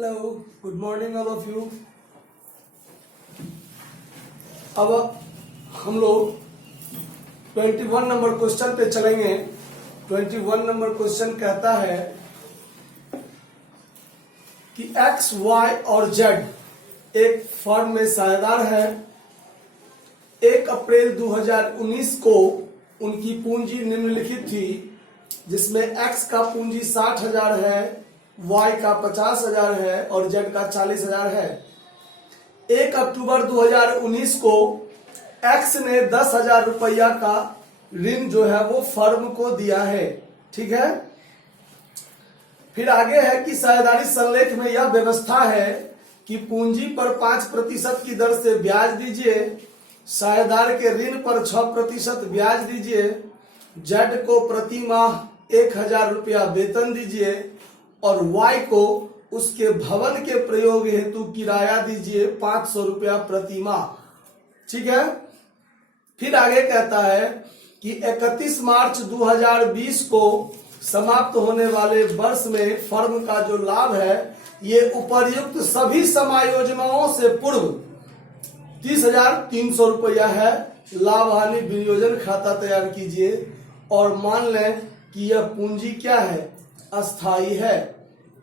Hello, good morning all of you. अब हम लोग 21 नंबर क्वेश्चन पे चलेंगे। 21 नंबर क्वेश्चन कहता है कि एक्स, वाई और जेड एक फर्म में साझेदार है। 1 अप्रैल 2019 को उनकी पूंजी निम्नलिखित थी, जिसमें एक्स का पूंजी 60,000 है, वाई का 50,000 है और जेड का 40,000 है। 1 अक्टूबर 2019 को एक्स ने 10,000 रुपया का ऋण जो है वो फर्म को दिया है। ठीक है। फिर आगे है कि साझेदारी संलेख में यह व्यवस्था है कि पूंजी पर 5% की दर से ब्याज दीजिए, साझेदार के ऋण पर 6% ब्याज दीजिए, जेड को प्रति माह 1,000 रुपया वेतन दीजिए और वाई को उसके भवन के प्रयोग हेतु किराया दीजिए 500 रुपया प्रति माह। ठीक है। फिर आगे कहता है कि 31 मार्च 2020 को समाप्त होने वाले वर्ष में फर्म का जो लाभ है ये उपर्युक्त सभी समायोजनाओं से पूर्व 30,300 रुपया है। लाभ हानि विनियोजन खाता तैयार कीजिए और मान लें कि यह पूंजी क्या है, अस्थाई है।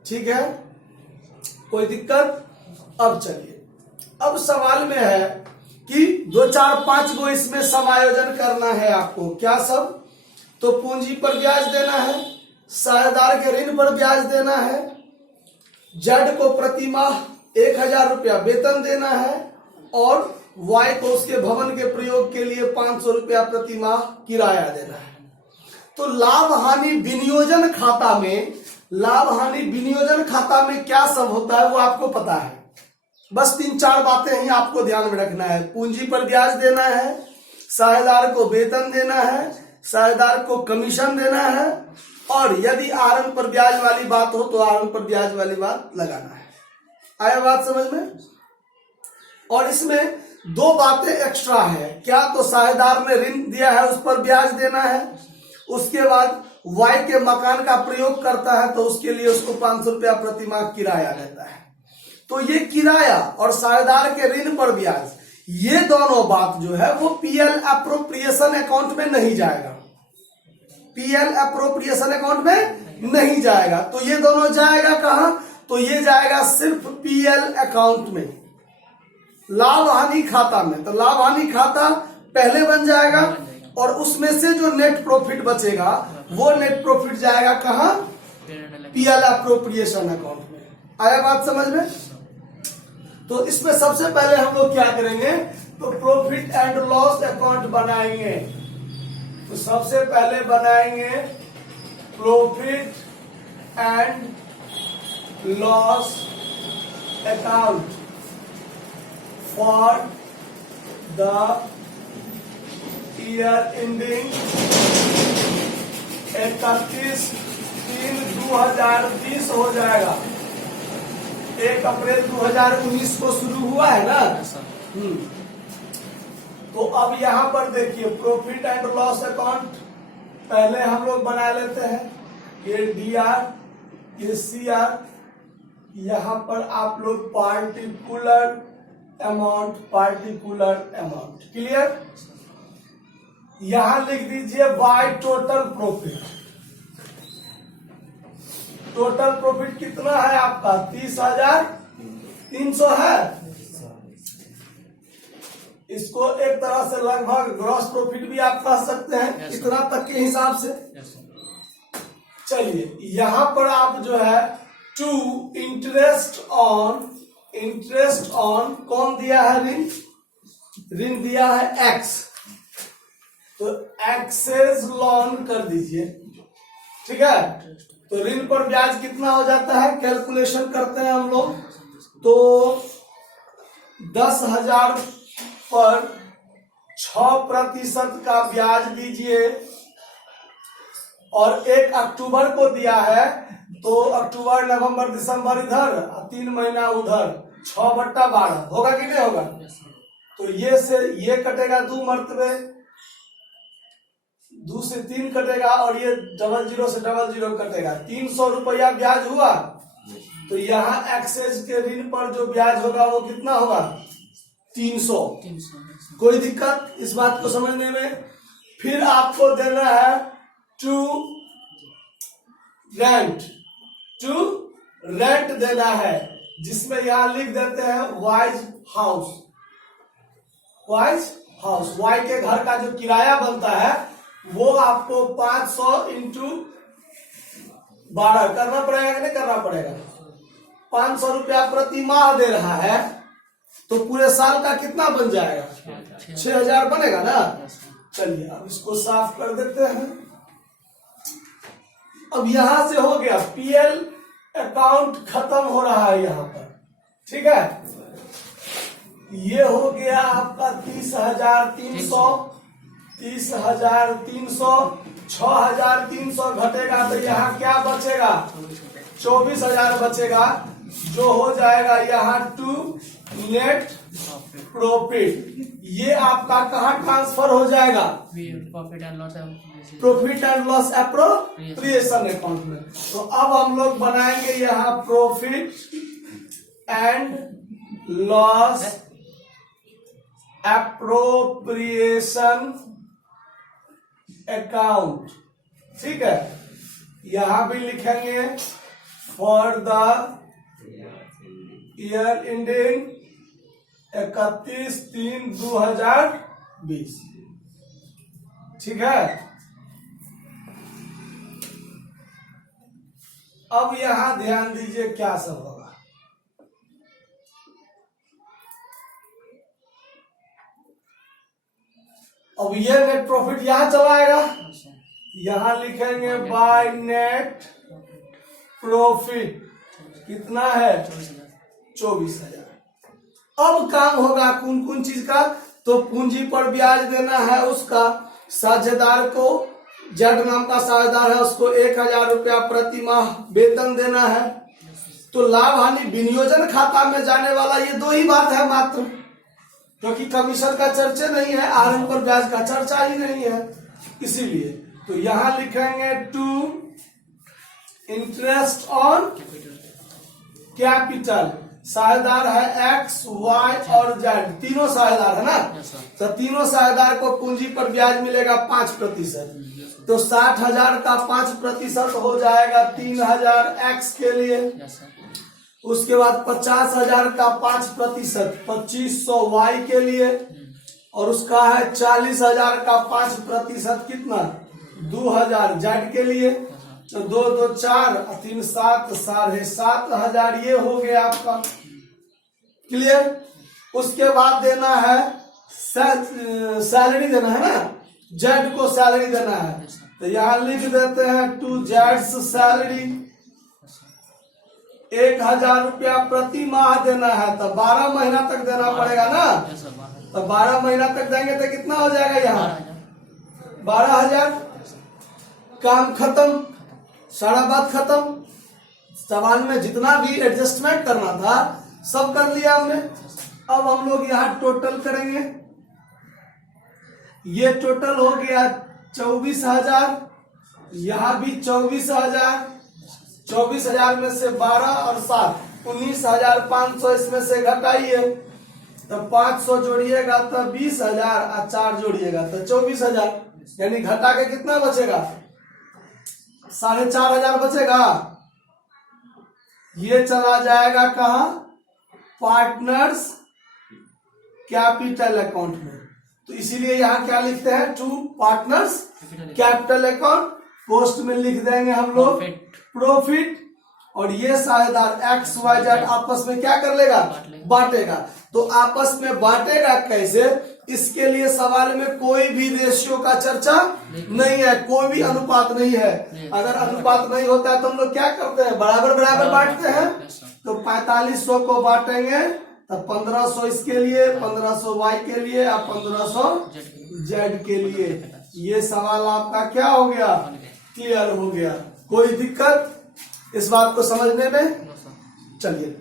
ठीक है, कोई दिक्कत? अब चलिए, अब सवाल में है कि 2, 4, 5 को इसमें समायोजन करना है आपको। क्या सब? तो पूंजी पर ब्याज देना है, साझेदार के ऋण पर ब्याज देना है, जेड को प्रति माह 1,000 रुपया वेतन देना है और वाई को उसके भवन के प्रयोग के लिए 500 रुपया प्रति माह किराया देना है। तो लाभ हानि विनियोजन खाता में, लाभ हानि विनियोजन खाता में क्या सब होता है वो आपको पता है। बस 3-4 बातें ही आपको ध्यान में रखना है। पूंजी पर ब्याज देना है, साझेदार को वेतन देना है, साझेदार को कमीशन देना है और यदि आरंभ पर ब्याज वाली बात हो तो आरंभ पर ब्याज वाली बात लगाना है। आया बात समझ में? और इसमें 2 बातें एक्स्ट्रा है। क्या? तो साझेदार ने ऋण दिया है उस पर ब्याज देना है, उसके बाद वाई के मकान का प्रयोग करता है तो उसके लिए उसको 500 रुपया प्रति माह किराया देता है। तो ये किराया और साझेदार के ऋण पर ब्याज, ये दोनों बात जो है वो पीएल एप्रोप्रिएशन अकाउंट में नहीं जाएगा। पीएल एप्रोप्रिएशन अकाउंट में नहीं जाएगा। तो ये दोनों जाएगा कहां? तो ये जाएगा सिर्फ पीएल अकाउंट में, लाभ हानि खाता में। तो लाभ हानि खाता पहले बन जाएगा और उसमें से जो नेट प्रॉफिट बचेगा वो नेट प्रॉफिट जाएगा कहां? पीएल एप्रोप्रिएशन अकाउंट में। आया बात समझ में? तो इसमें सबसे पहले हम लोग क्या करेंगे, तो प्रॉफिट एंड लॉस अकाउंट बनाएंगे। तो सबसे पहले बनाएंगे profit and loss account for the year ending 31/3/2020 हो जाएगा। 1 अप्रैल 2019 को शुरू हुआ है ना। तो अब यहां पर देखिए प्रॉफिट एंड लॉस अकाउंट पहले हम लोग बना लेते हैं। ये डीआर, ये सीआर, यहां पर आप लोग पार्टिकुलर अमाउंट। क्लियर? यहां लिख दीजिए by total profit. Total profit कितना है आपका? 30,300 है। इसको एक तरह से लगभग ग्रॉस प्रॉफिट भी आप कह सकते हैं, इतना तक के हिसाब से। चलिए, यहां पर आप जो है टू इंटरेस्ट ऑन कौन दिया है? ऋण दिया है एक्स, तो एक्सेस लोन कर दीजिए। ठीक है। तो ऋण पर ब्याज कितना हो जाता है? कैलकुलेशन करते हैं हम लोग। तो 10,000 पर 6% का ब्याज दीजिए और 1 अक्टूबर को दिया है तो अक्टूबर, नवंबर, दिसंबर इधर, 3 महीना उधर, 6/12 होगा कि नहीं होगा? तो ये से ये कटेगा 2 मरतबे, 2 से 3 कटेगा और ये 00 से 00 कटेगा। 300 रुपया ब्याज हुआ तो यहाँ एक्सेस के ऋण पर जो ब्याज होगा वो कितना होगा? 300। कोई दिक्कत इस बात को समझने में? फिर आपको देना है टू रेंट देना है, जिसमें यहां लिख देते हैं वाइज हाउस। वाई के घर का जो किराया बनता है वो आपको 500 इंटू 12 करना पड़ेगा कि नहीं करना पड़ेगा? 500 रुपया प्रति माह दे रहा है, तो पूरे साल का कितना बन जाएगा? 6000 बनेगा ना। चलिए अब इसको साफ कर देते हैं। अब यहां से हो गया, पीएल अकाउंट खत्म हो रहा है यहाँ पर, ठीक है। ये हो गया आपका 30,300, 6,300 घटेगा तो यहाँ क्या बचेगा? 24,000 बचेगा, जो हो जाएगा यहाँ टू नेट प्रॉफिट। ये आपका कहाँ ट्रांसफर हो जाएगा? Profit and loss appropriation account में। तो अब हम लोग बनाएंगे यहाँ profit and loss appropriation account, ठीक है। यहां भी लिखेंगे फॉर द ईयर एंडिंग 31/3/2020, ठीक है। अब यहां ध्यान दीजिए क्या सब होगा। अब ये नेट प्रॉफिट यहां चला आएगा, यहां लिखेंगे बाय नेट प्रॉफिट कितना है? 24,000। अब काम होगा कौन कौन चीज का? तो पूंजी पर ब्याज देना है उसका, साझेदार को, जेड नाम का साझेदार है, उसको 1,000 रुपया प्रति माह वेतन देना है। तो लाभ हानि विनियोजन खाता में जाने वाला ये दो ही बात है मात्र, क्योंकि कमीशन का चर्चा नहीं है, आरंभ पर ब्याज का चर्चा ही नहीं है, इसीलिए। तो यहां लिखेंगे टू इंटरेस्ट ऑन कैपिटल। साझेदार है एक्स, वाई और जेड, तीनों साझेदार है ना। तो तीनों साझेदार को पूंजी पर ब्याज मिलेगा 5%। तो 60,000 का 5% हो जाएगा 3,000 एक्स के लिए। उसके बाद 50,000 का 5% 2,500 वाई के लिए, और उसका है 40,000 का 5% कितना? 2,000 जेड के लिए। तो 2 2 4 3 7 7,500 ये हो गया आपका, क्लियर। उसके बाद देना है सैलरी देना है ना, जेड को सैलरी देना है। तो यहाँ लिख देते हैं टू जेड्स सैलरी 1,000 रुपया प्रति माह देना है। तो 12 महीना तक देना पड़ेगा ना। तो 12 महीना तक देंगे तो कितना हो जाएगा? यहाँ 12,000। काम खत्म, सारा बात खत्म। सवाल में जितना भी एडजस्टमेंट करना था सब कर लिया हमने। अब हम लोग यहाँ टोटल करेंगे। ये टोटल हो गया 24,000, यहाँ भी 24,000। 24,000 में से 12 और 7 19,500 इसमें से घटाइए। तो 500 जोड़िएगा तो 20,000 और 4 जोड़िएगा तो 24,000, यानी घटा के कितना बचेगा? 4,500 बचेगा। ये चला जाएगा कहा? पार्टनर्स कैपिटल अकाउंट में। तो इसीलिए यहाँ क्या लिखते हैं? Two partners capital account. Post में लिख देंगे हम लोग प्रॉफिट, और ये साझेदार एक्स वाई जेड आपस में क्या कर लेगा? बांटेगा। तो आपस में बांटेगा कैसे? इसके लिए सवाल में कोई भी रेशियो का चर्चा नहीं है, कोई भी अनुपात नहीं है। अगर अनुपात नहीं होता है तो हम लोग क्या करते हैं? बराबर बराबर बांटते हैं। तो 4500 को बांटेंगे तो 1500 इसके लिए, 1500 वाई के लिए और 1500 जेड के लिए। ये सवाल आपका क्या हो गया? क्लियर हो गया। कोई दिक्कत इस बात को समझने में? चलिए।